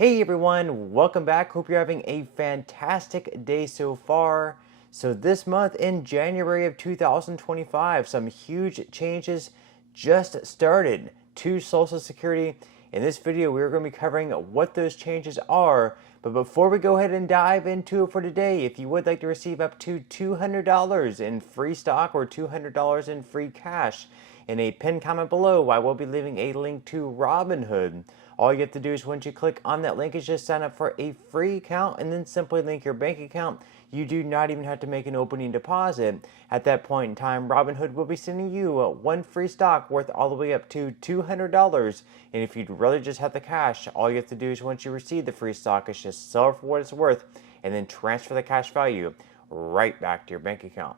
Hey everyone, welcome back. Hope you're having a fantastic day so far. So this month in January of 2025, some huge changes just started to Social Security. In this video, we're going to be covering what those changes are. But before we go ahead and dive into it for today, if you would like to receive up to $200 in free stock or $200 in free cash, in a pinned comment below, I will be leaving a link to Robinhood. All you have to do is once you click on that link is just sign up for a free account and then simply link your bank account. You do not even have to make an opening deposit. At that point in time, Robinhood will be sending you one free stock worth all the way up to $200. And if you'd rather just have the cash, all you have to do is once you receive the free stock is just sell it for what it's worth and then transfer the cash value right back to your bank account.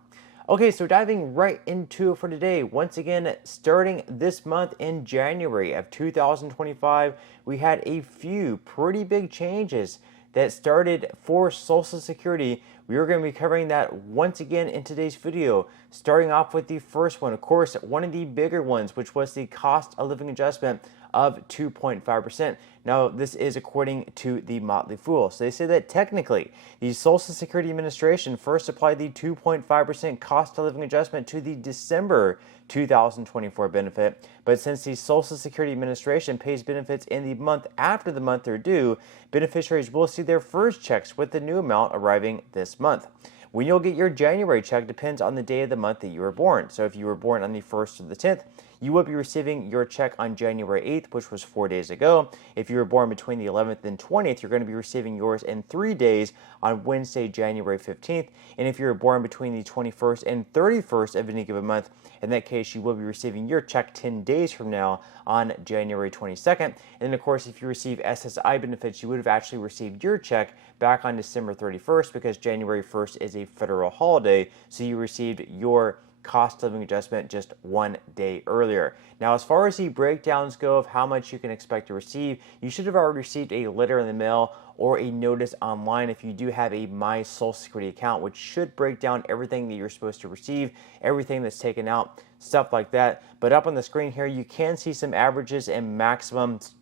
Okay, so diving right into it for today, once again, starting this month in January of 2025, we had a few pretty big changes that started for Social Security. We are going to be covering that once again in today's video, starting off with the first one. Of course, one of the bigger ones, which was the cost of living adjustment of 2.5%. Now, this is according to the Motley Fool. So they say that technically, the Social Security Administration first applied the 2.5% cost of living adjustment to the December 2024 benefit, but since the Social Security Administration pays benefits in the month after the month they're due, beneficiaries will see their first checks with the new amount arriving this month. When you'll get your January check depends on the day of the month that you were born. So if you were born on the 1st or the 10th, you will be receiving your check on January 8th, which was 4 days ago. If you were born between the 11th and 20th, you're going to be receiving yours in 3 days on Wednesday, January 15th. And if you were born between the 21st and 31st of any given month, in that case, you will be receiving your check 10 days from now on January 22nd. And then, of course, if you receive SSI benefits, you would have actually received your check back on December 31st because January 1st is a federal holiday. So you received your cost of living adjustment just 1 day earlier. Now, as far as the breakdowns go of how much you can expect to receive, you should have already received a letter in the mail or a notice online if you do have a My Social Security account, which should break down everything that you're supposed to receive, everything that's taken out, stuff like that. But up on the screen here, you can see some averages and maximums.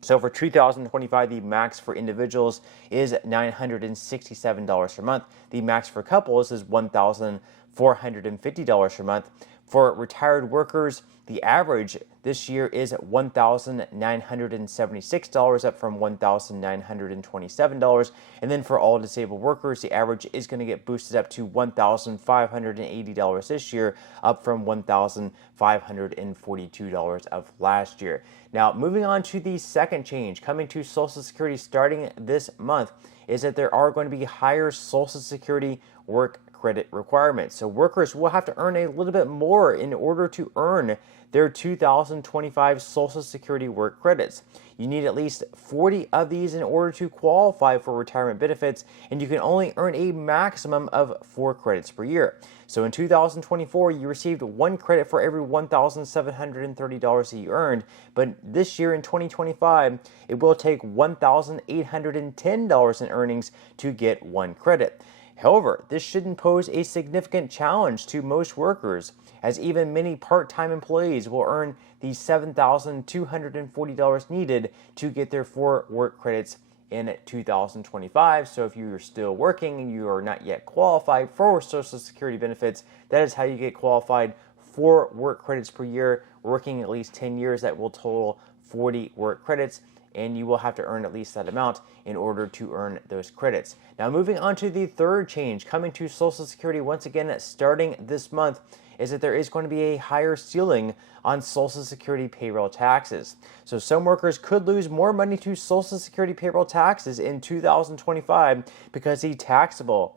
So for 2025, the max for individuals is $967 per month. The max for couples is $1,450 per month. For retired workers, the average this year is $1,976, up from $1,927. And then for all disabled workers, the average is going to get boosted up to $1,580 this year, up from $1,542 of last year. Now, moving on to the second change coming to Social Security starting this month is that there are going to be higher Social Security work credit requirements. So workers will have to earn a little bit more in order to earn their 2025 Social Security work credits. You need at least 40 of these in order to qualify for retirement benefits, and you can only earn a maximum of 4 credits per year. So in 2024, you received 1 credit for every $1,730 that you earned, but this year in 2025, it will take $1,810 in earnings to get 1 credit. However, this shouldn't pose a significant challenge to most workers, as even many part-time employees will earn the $7,240 needed to get their 4 work credits in 2025. So if you're still working and you are not yet qualified for Social Security benefits, that is how you get qualified for work credits per year, working at least 10 years. That will total 40 work credits, and you will have to earn at least that amount in order to earn those credits. Now, moving on to the third change coming to Social Security once again starting this month is that there is going to be a higher ceiling on Social Security payroll taxes. So some workers could lose more money to Social Security payroll taxes in 2025 because the taxable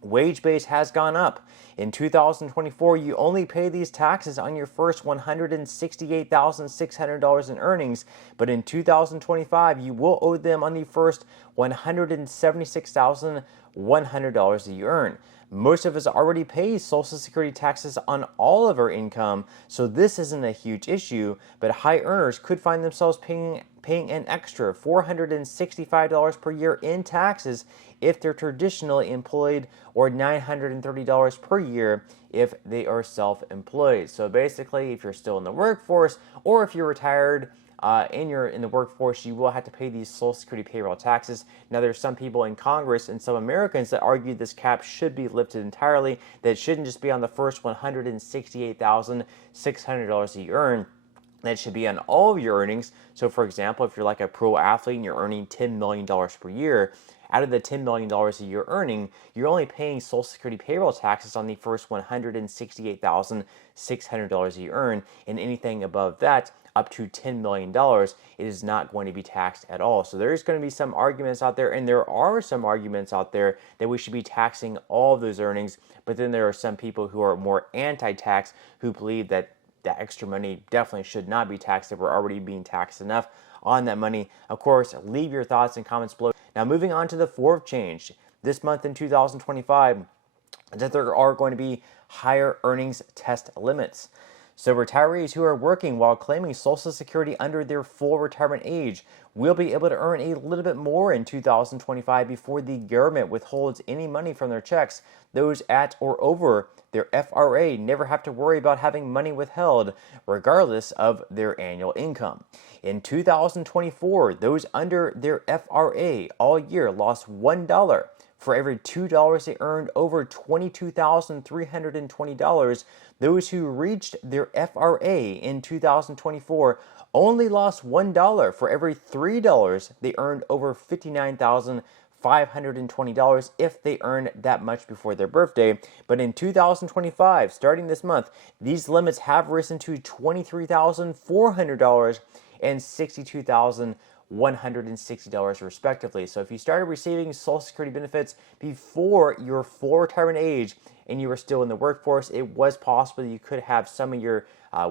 wage base has gone up. In 2024, you only pay these taxes on your first $168,600 in earnings, but in 2025, you will owe them on the first $176,100 that you earn. Most of us already pay Social Security taxes on all of our income, so this isn't a huge issue, but high earners could find themselves paying an extra $465 per year in taxes if they're traditionally employed, or $930 per year if they are self-employed. So basically, if you're still in the workforce or if you're retired, in the workforce, you will have to pay these Social Security payroll taxes. Now, there's some people in Congress and some Americans that argue this cap should be lifted entirely, that it shouldn't just be on the first $168,600 you earn. That should be on all of your earnings. So, for example, if you're like a pro athlete and you're earning $10 million per year, out of the $10 million a year earning, you're only paying Social Security payroll taxes on the first $168,600 you earn, and anything above that, up to $10 million, it is not going to be taxed at all. So there's going to be some arguments out there, and there are some arguments out there that we should be taxing all of those earnings, but then there are some people who are more anti-tax who believe that that extra money definitely should not be taxed if we're already being taxed enough on that money. Of course, leave your thoughts and comments below. Now, moving on to the fourth change this month in 2025, that there are going to be higher earnings test limits. So retirees who are working while claiming Social Security under their full retirement age will be able to earn a little bit more in 2025 before the government withholds any money from their checks. Those at or over their FRA never have to worry about having money withheld, regardless of their annual income. In 2024, those under their FRA all year lost $1 for every $2 they earned over $22,320. Those who reached their FRA in 2024 only lost $1 for every $3 they earned over $59,520 if they earned that much before their birthday. But in 2025, starting this month, these limits have risen to $23,400 and $62,160 respectively. So if you started receiving Social Security benefits before your full retirement age and you were still in the workforce, it was possible that you could have some of your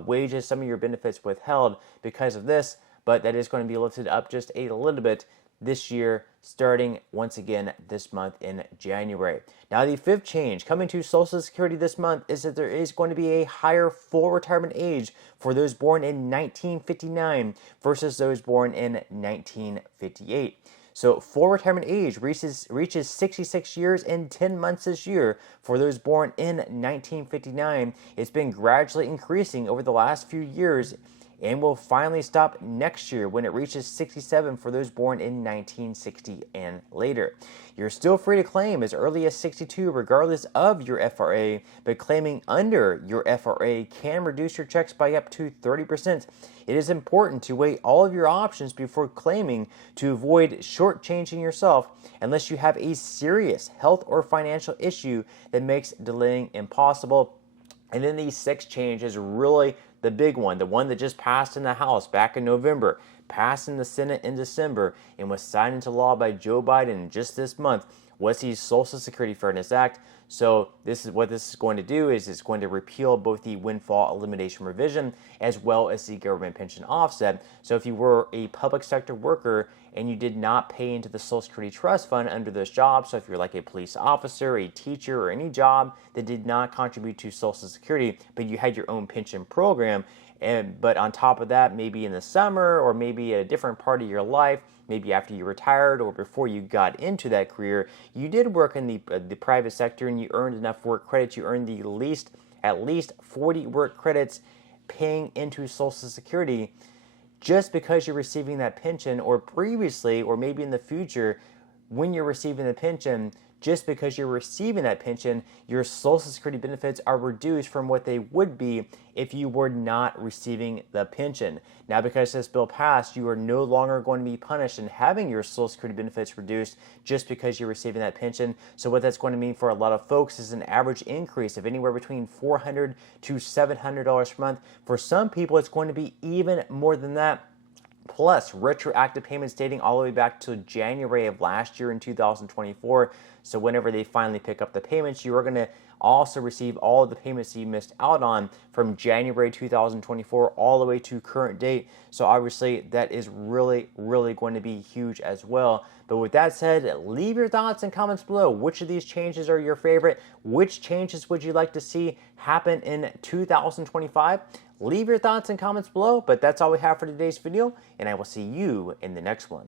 wages, some of your benefits withheld because of this, but that is going to be lifted up just a little bit this year, starting once again this month in January. Now, the fifth change coming to Social Security this month is that there is going to be a higher full retirement age for those born in 1959 versus those born in 1958. So full retirement age reaches 66 years and 10 months this year for those born in 1959. It's been gradually increasing over the last few years and will finally stop next year when it reaches 67 for those born in 1960 and later. You're still free to claim as early as 62 regardless of your FRA, but claiming under your FRA can reduce your checks by up to 30%. It is important to weigh all of your options before claiming to avoid shortchanging yourself unless you have a serious health or financial issue that makes delaying impossible. And then the sixth change is really the big one, the one that just passed in the House back in November, passed in the Senate in December, and was signed into law by Joe Biden just this month, was the Social Security Fairness Act. So this is what this is going to do is it's going to repeal both the windfall elimination provision as well as the government pension offset. So if you were a public sector worker and you did not pay into the Social Security Trust Fund under those jobs, so if you're like a police officer, a teacher, or any job that did not contribute to Social Security, but you had your own pension program, but on top of that, maybe in the summer or maybe at a different part of your life, maybe after you retired or before you got into that career, you did work in the private sector and you earned enough work credits. You earned at least 40 work credits paying into Social Security. Just because you're receiving that pension, or previously, or maybe in the future, when you're receiving the pension, just because you're receiving that pension, your Social Security benefits are reduced from what they would be if you were not receiving the pension. Now, because this bill passed, you are no longer going to be punished in having your Social Security benefits reduced just because you're receiving that pension. So what that's going to mean for a lot of folks is an average increase of anywhere between $400 to $700 per month. For some people, it's going to be even more than that. Plus retroactive payments dating all the way back to January of last year in 2024. So whenever they finally pick up the payments, you are going to also receive all of the payments you missed out on from January 2024 all the way to current date. So obviously that is really, really going to be huge as well. But with that said, leave your thoughts and comments below. Which of these changes are your favorite? Which changes would you like to see happen in 2025? Leave your thoughts and comments below, but that's all we have for today's video, and I will see you in the next one.